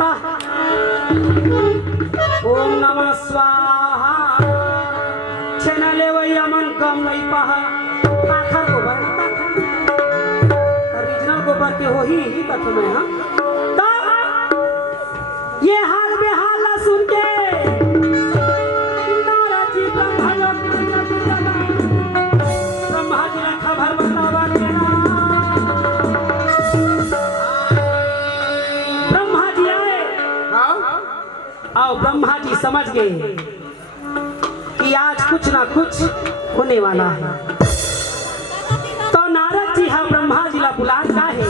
का ओम नमः स्वाहा छेनले वही अमन कम नहीं पहा आखर गोबर ओरिजिनल गोबर के हो ही कथ में हां तो ये हाल बेहाल ना सुन के नारद जी ब्रह्मा जी ने खबर बतावा देना ब्रह्मा जी आए आओ ब्रह्मा जी समझ गए कि आज कुछ ना कुछ होने वाला है तो नारद जी हाँ ब्रह्मा जी ला बुलाता है